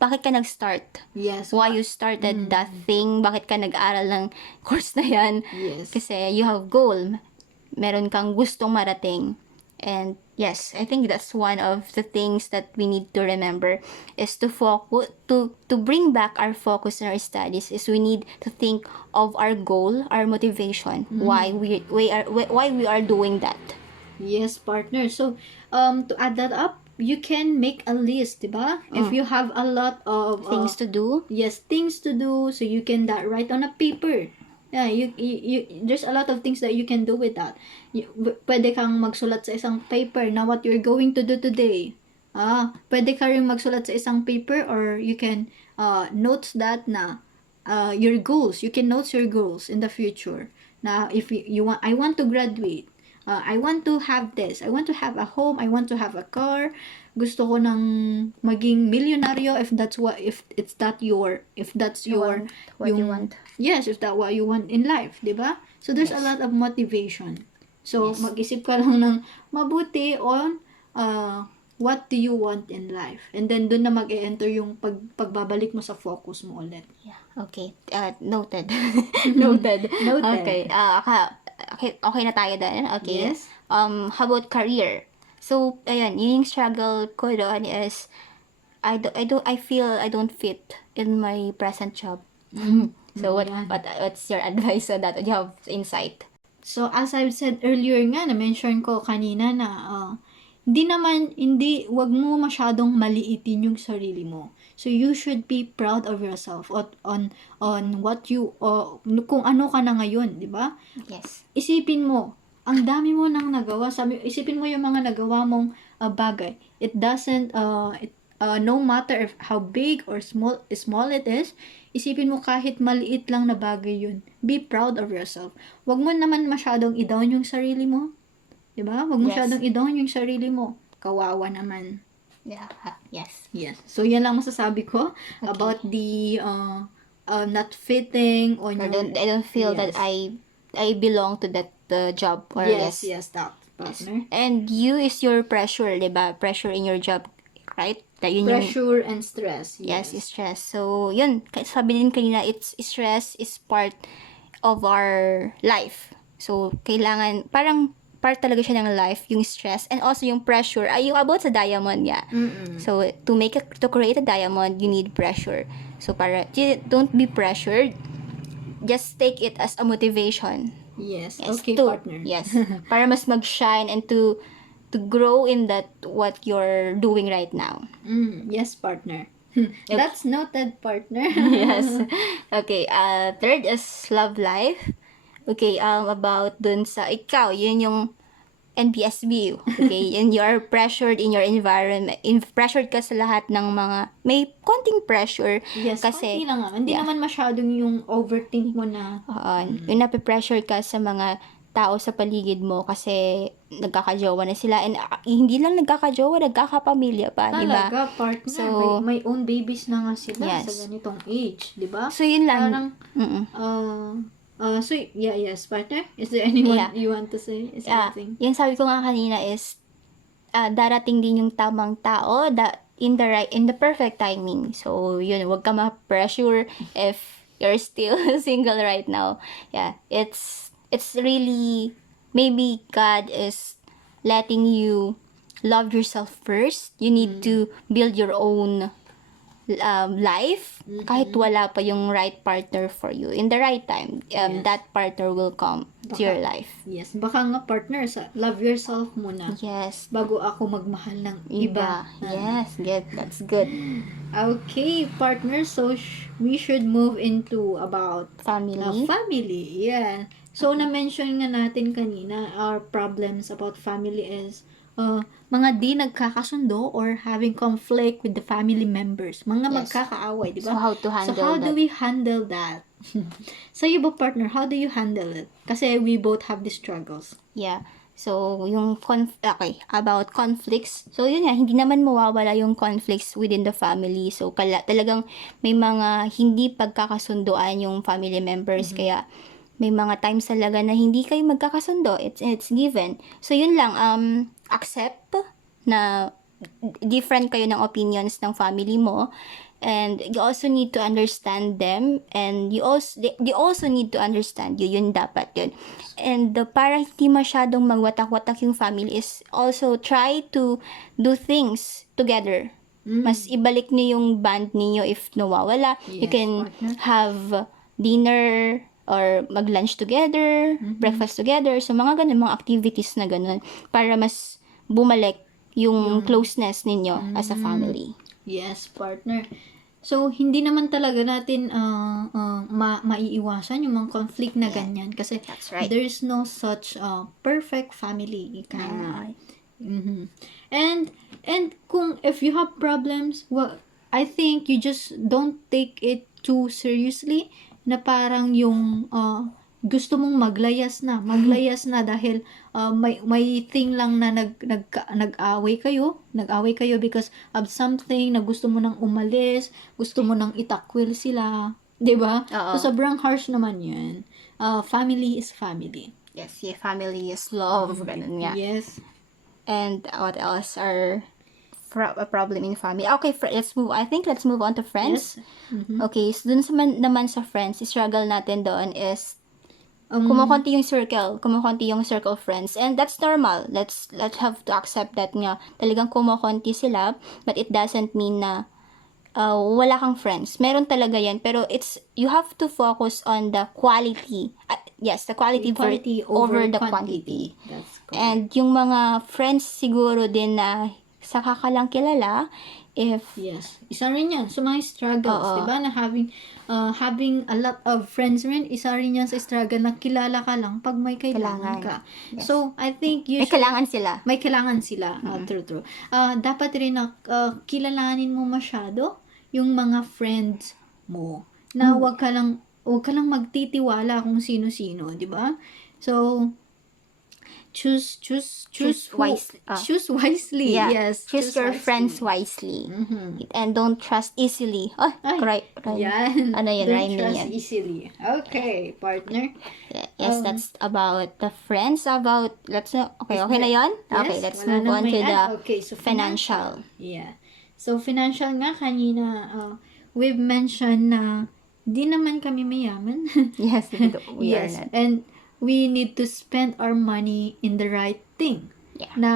ka nag-start? Yes. Why you started that thing? Bakit ka nag-aral ng course na yan? Yes. Kasi you have goal. Meron kang gustong marating. And yes, I think that's one of the things that we need to remember is to focus, to bring back our focus in our studies is we need to think of our goal, our motivation, why we are doing that. Yes, partner. So, to add that up, you can make a list, diba? If you have a lot of Things to do. yes, things to do, so you can write on a paper. Yeah, you there's a lot of things that you can do with that. Pwede kang magsulat sa isang paper na what you're going to do today. Pwede ka rin magsulat sa isang paper, or you can notes that na your goals. You can note your goals in the future. Na if you want, I want to graduate. I want to have this. I want to have a home. I want to have a car. Gusto ko nang maging milyonaryo if that's what What you want. Yes, if that's what you want in life, 'di ba? So there's a lot of motivation. So Yes. mag-isip ka lang ng mabuti on what do you want in life. And then doon na mag-e-enter yung pagbabalik mo sa focus mo ulit. Yeah. Okay. Noted. Noted. Noted. Okay. Okay na tayo doon. Okay. Yes. How about career? So, ayun, yung struggle ko doon is I feel I don't fit in my present job. So what's your advice on that? Do you have insight? So, as I've said earlier nga, na-mention ko kanina na, wag mo masyadong maliitin yung sarili mo. So, you should be proud of yourself on what you, kung ano ka na ngayon, di ba? Yes. Isipin mo, ang dami mo nang nagawa. Isipin mo yung mga nagawa mong bagay. It doesn't, no matter how big or small it is, isipin mo kahit maliit lang na bagay yun. Be proud of yourself. Huwag mo naman masyadong i-down yung sarili mo. Diba? Huwag mo Yes. masyadong i-down yung sarili mo. Kawawa naman. Yeah. Yes. Yes. So, yan lang masasabi ko about the not fitting on I your... don't feel that Yes. I belong to that job or Yes, yes. that partner. And you is your pressure, 'di ba? Pressure in your job, right? That yun yung Pressure and stress. yes, is stress. So, yun, sabi din kanina, stress is part of our life. So, kailangan, parang part talaga siya ng life, yung stress, and also yung pressure, yung about sa diamond, yeah. So, to create a diamond, you need pressure. So, don't be pressured, just take it as a motivation. Yes. Yes, Okay, to, partner. yes, para mas mag-shine and to grow in that what you're doing right now. Yes, partner. That's noted, partner. Yes. Okay, third is love life. Okay, about dun sa ikaw, yun yung NBSB, okay? And you are pressured in your environment, pressured ka sa lahat ng mga, may konting pressure. Yes, kasi, konti lang nga. Hindi yeah. naman masyadong yung overthink mo na, Yung nape-pressure ka sa mga tao sa paligid mo kasi nagkakajowa na sila. And hindi lang nagkakajowa, nagkakapamilya pa, di ba? talaga, partner. So, may own babies na nga sila Yes. sa ganitong age, di ba? So, yun lang. Parang, yes, partner? Is there Yeah. you want to say? Is there anything? Yung sabi ko nga kanina is, darating din yung tamang tao in the perfect timing. So, yun, wag ka ma-pressure if you're still single right now. Yeah, it's really, maybe God is letting you love yourself first. You need to build your own life kahit wala pa yung right partner for you. In the right time, that partner will come to your life. Yes, baka nga partner, love yourself muna Yes. bago ako magmahal ng iba. Yes, that's good. Okay, partner, so we should move into about Family. family. Yeah. So, na-mention nga natin kanina, our problems about family is mga di nagkakasundo or having conflict with the family members. Mga Yes. magkakaaway, di ba? So, how to handle So, how do that? we handle that? So, you ba, partner, how do you handle it? Kasi we both have these struggles. Yeah. So, yung about conflicts. So, yun nga, hindi naman mawawala yung conflicts within the family. So, talagang may mga hindi pagkakasundoan yung family members. Kaya, may mga times talaga na hindi kayo magkakasundo. It's given. So, yun lang, accept na different kayo ng opinions ng family mo. And you also need to understand them, and they also need to understand you. Yun dapat yun. And para hindi masyadong magwatak-watak yung family is also try to do things together. Mas ibalik niyo yung band niyo if nawawala. You Yes, can partner. have dinner or mag-lunch together, breakfast together. So, mga ganun, mga activities na ganun. Para mas bumalik yung closeness ninyo as a family. Yes, partner. So, hindi naman talaga natin maiiwasan yung mga conflict na ganyan. Kasi That's right. there's no such perfect family. Ika nga. Mhm. And if you have problems, well, I think you just don't take it too seriously na parang yung gusto mong maglayas na dahil may thing lang na nag-away kayo because of something na gusto mo nang umalis, gusto mo nang itakwil sila, 'di ba? Oo. So sobrang harsh naman 'yun. Family is family. Yes, yeah, family is love. Ganun nga. Yes. And what else are a problem in family? Okay, let's move on to friends. Yes. Okay, so dun naman sa friends, struggle natin doon is kumukonti yung circle of friends, and that's normal. Let's have to accept that nga talagang kumukonti sila, but it doesn't mean na wala kang friends. Meron talaga yan, pero you have to focus on the quality. Yes, the quality over the quantity. That's correct. And yung mga friends siguro din na saka ka lang kilala, if Yes. Isa rin yan. So, mga struggles, Oo. diba? Na having a lot of friends rin, isa rin yan sa struggle na kilala ka lang pag may kailangan ka. Yes. So, I think you may kailangan sila. may kailangan sila. True. Dapat rin na kilalanin mo masyado yung mga friends mo. Na wag ka lang magtitiwala kung sino-sino, di ba? So, choose wisely. Choose wisely. Yeah. Yes. Choose your wisely. friends wisely. And don't trust easily. Oh, Ay, right. Yan. Ano yan, Don't rhyming trust yan. easily. Okay, partner. Yes, that's about the friends. Okay na yon? Okay, Yes, let's wala move nang on may to the add. Okay, so financial. Yeah. So, financial nga kanina, we've mentioned na di naman kami mayaman. Yes, we are Yes, not. and we need to spend our money in the right thing. Yeah. Na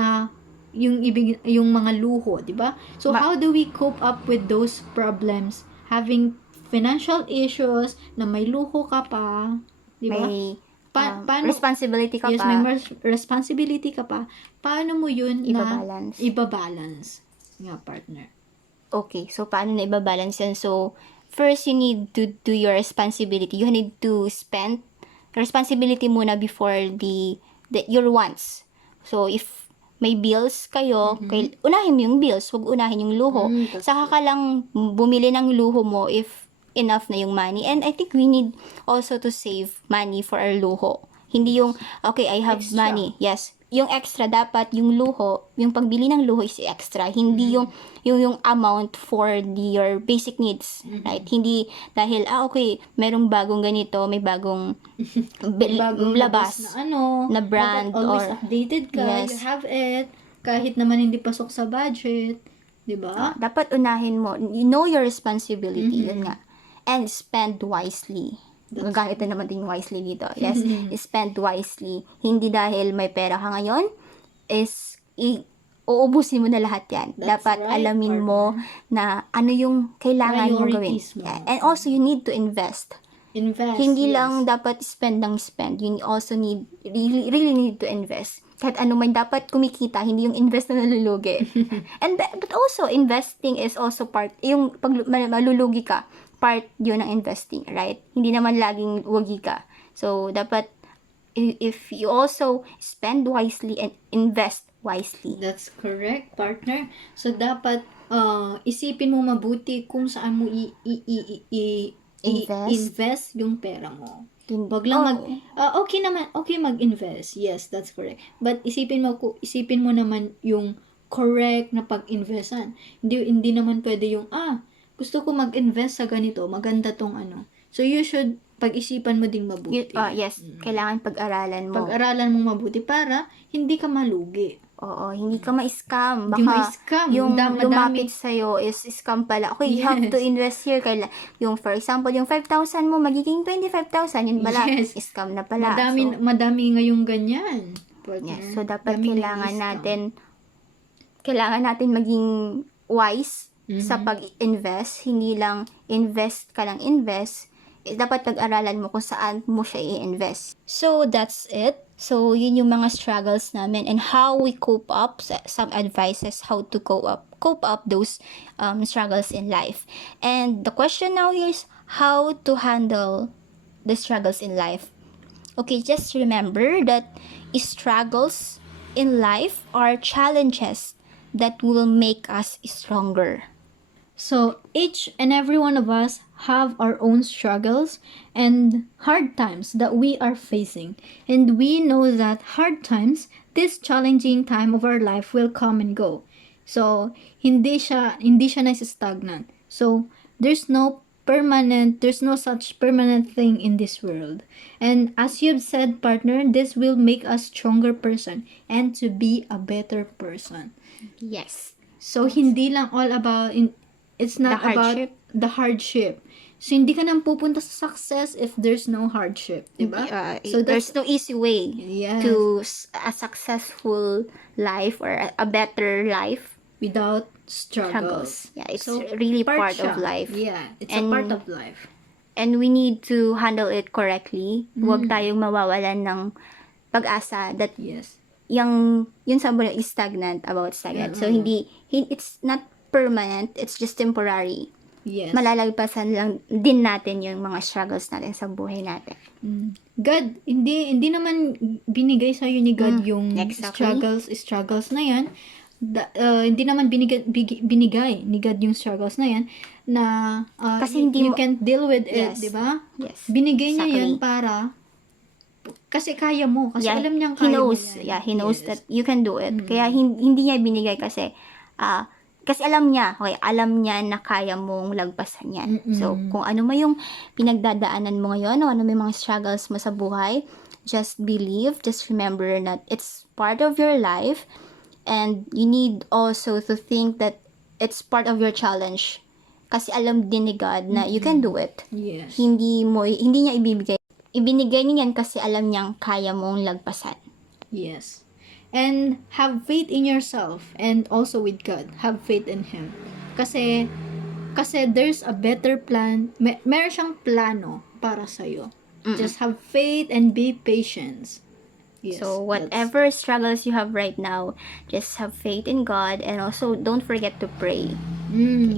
yung mga luho, di ba? So, how do we cope up with those problems? Having financial issues na may luho ka pa, di ba? May paano, responsibility ka yes, pa. may responsibility ka pa. Paano mo yun Ibabalance. ibabalance? Nga, partner. Okay, so paano na ibabalance yan? So, first, you need to do your responsibility. You need to spend responsibility muna before your wants. So, if may bills kayo, unahin mo yung bills, huwag unahin yung luho. That's Saka ka lang bumili ng luho mo if enough na yung money. And I think we need also to save money for our luho. Hindi yung, okay, I have Extra. money. Yes. Yung extra dapat, yung luho, yung pagbili ng luho is extra. Hindi yung amount for your basic needs. Right? Hindi dahil, okay, merong bagong ganito, may bagong bagong labas na ano, na brand dapat always or updated ka, yes. you have it, kahit naman hindi pasok sa budget, di ba? dapat unahin mo. You know your responsibility. Yun nga. And spend wisely. Gagamit na naman din yung wisely dito. Yes, spend wisely. Hindi dahil may pera ka ngayon, is uubusin mo na lahat yan. That's Dapat right, alamin mo na ano yung kailangan mo gawin. Priorities mo. Yeah. And also, you need to invest. Invest, Hindi yes. lang dapat spend ng spend. You also really need to invest. Kahit ano man dapat kumikita, hindi yung invest na nalulugi. But also, investing is also part, yung pag malulugi ka, part yun ng investing, right? Hindi naman laging wagi ka. So, dapat, if you also spend wisely and invest wisely. That's correct, partner. So, dapat isipin mo mabuti kung saan mo invest yung pera mo. Wag lang okay naman, okay mag-invest. Yes, that's correct. But isipin mo naman yung correct na pag-investan. Hindi naman pwede yung, gusto ko mag-invest sa ganito, maganda tong ano. So, you should pag-isipan mo ding mabuti. Yes, kailangan pag-aralan mo. Pag-aralan mo mabuti para hindi ka malugi. Oo, hindi ka ma-scam. Hindi ma-scam. Yung Madami. lumapit sa'yo is scam pala. Okay, you have to invest here. Yung, for example, yung 5,000 mo, magiging 25,000. Yun pala, Yes. scam na pala. Madami ngayong ganyan. Partner. Yes, so dapat Daming kailangan natin maging wise sa pag-invest. Hindi lang invest ka lang invest. Dapat pag-aralan mo kung saan mo siya i-invest. So, that's it. So, yun yung mga struggles namin and how we cope up, some advices how to cope up those struggles in life. And the question now here is how to handle the struggles in life. Okay, just remember that struggles in life are challenges that will make us stronger. So, each and every one of us have our own struggles and hard times that we are facing. And we know that hard times, this challenging time of our life will come and go. So, hindi siya nasa-stagnant. So, there's no such permanent thing in this world. And as you've said, partner, this will make us stronger person and to be a better person. Yes. So, hindi lang all about, it's not The about hardship. the hardship. So, hindi ka nang pupunta sa success if there's no hardship. Diba? So, There's no easy way Yes. to a successful life or a better life. Without Struggles. struggles. Yeah, it's really part of siya. life. Yeah, it's And- a part of life. And we need to handle it correctly. Huwag tayong mawawalan ng pag-asa that Yes. yung sabi is stagnant. So, it's not permanent. It's just temporary. Yes. Malalagpasan lang din natin yung mga struggles natin sa buhay natin. God, hindi naman binigay sa ni God yung exactly. struggles na yan. Hindi naman binigay ni God yung struggles na yan na Kasi hindi you mo- can't deal with it, Yes. di ba? Yes. Binigay niya Exactly. yan para kasi kaya mo. Kasi alam niyang he kaya knows, mo yan. Yeah, he knows Yes. that you can do it. Kaya hindi niya binigay kasi alam niya na kaya mong lagpasan yan. So, kung ano man yung pinagdadaanan mo ngayon, o ano may mga struggles mo sa buhay, just believe, just remember that it's part of your life, and you need also to think that it's part of your challenge. Kasi alam din ni God na you can do it. Yes. Hindi niya ibibigay. Ibinigay niya yan kasi alam niyang kaya mong lagpasan. Yes. And have faith in yourself and also with God. Have faith in Him. Kasi there's a better plan. Meron siyang plano para sa'yo. Just have faith and be patient. Yes, So, whatever struggles you have right now, just have faith in God, and also don't forget to pray.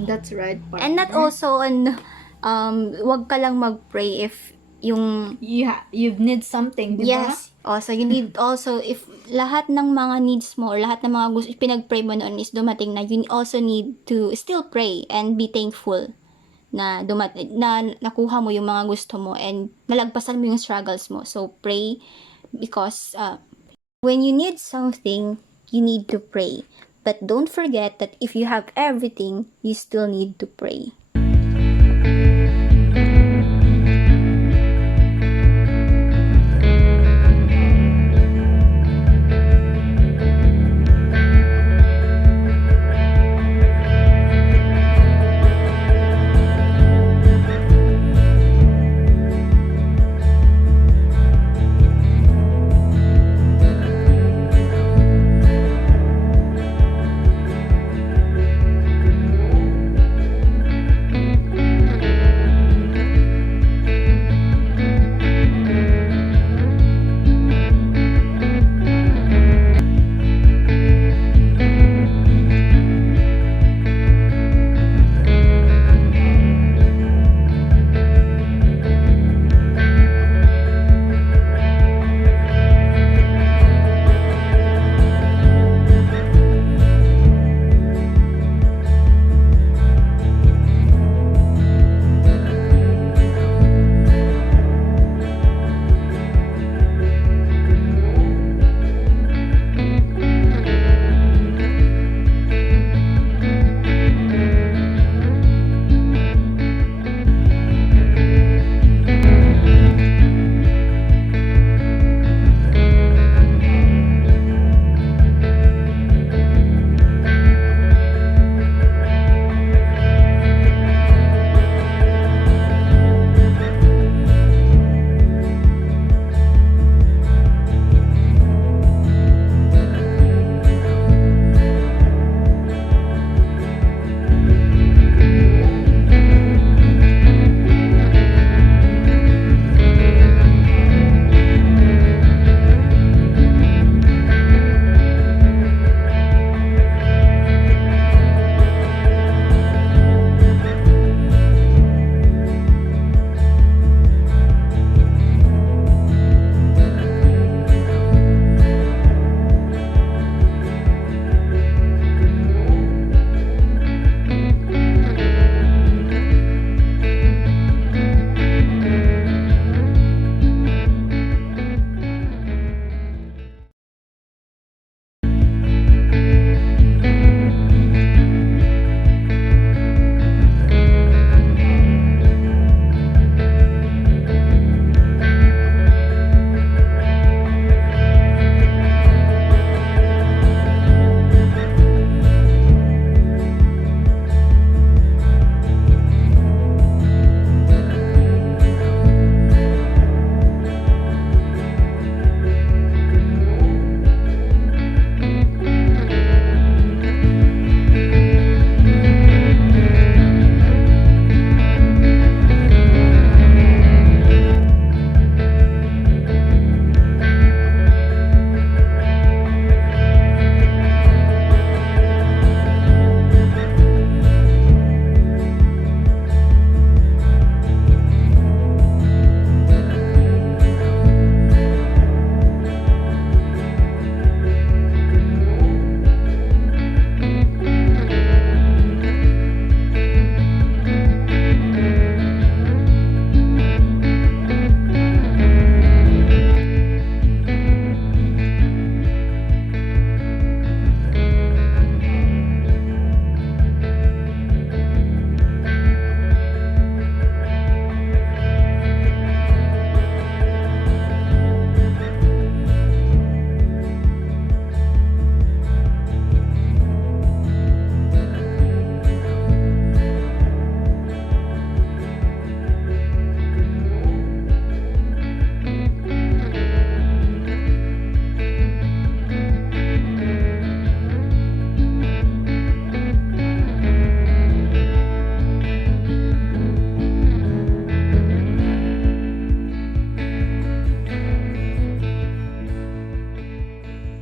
That's right. Partner. And not also wag ka lang mag-pray if yung you need something, di ba? yes, Also, you need also, if lahat ng mga needs mo or lahat ng mga gusto, pinag-pray mo noon is dumating na, you also need to still pray and be thankful na nakuha mo yung mga gusto mo and nalagpasan mo yung struggles mo. So, pray because when you need something, you need to pray. But don't forget that if you have everything, you still need to pray.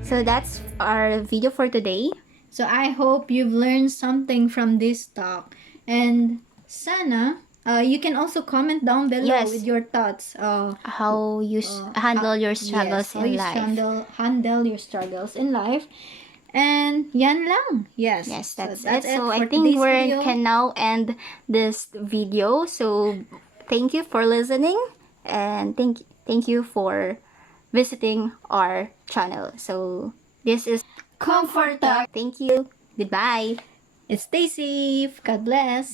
So that's our video for today. So I hope you've learned something from this talk. And sana You can also comment down below Yes. with your thoughts. How you handle your struggles Yes, how in you life. handle your struggles in life. And yan lang. Yes. Yes, So that's that's it. it So I for think today's we video. can now end this video. So thank you for listening, and thank you for visiting our channel. So this is Comfort Talk. Thank you. Goodbye. Stay safe. God bless.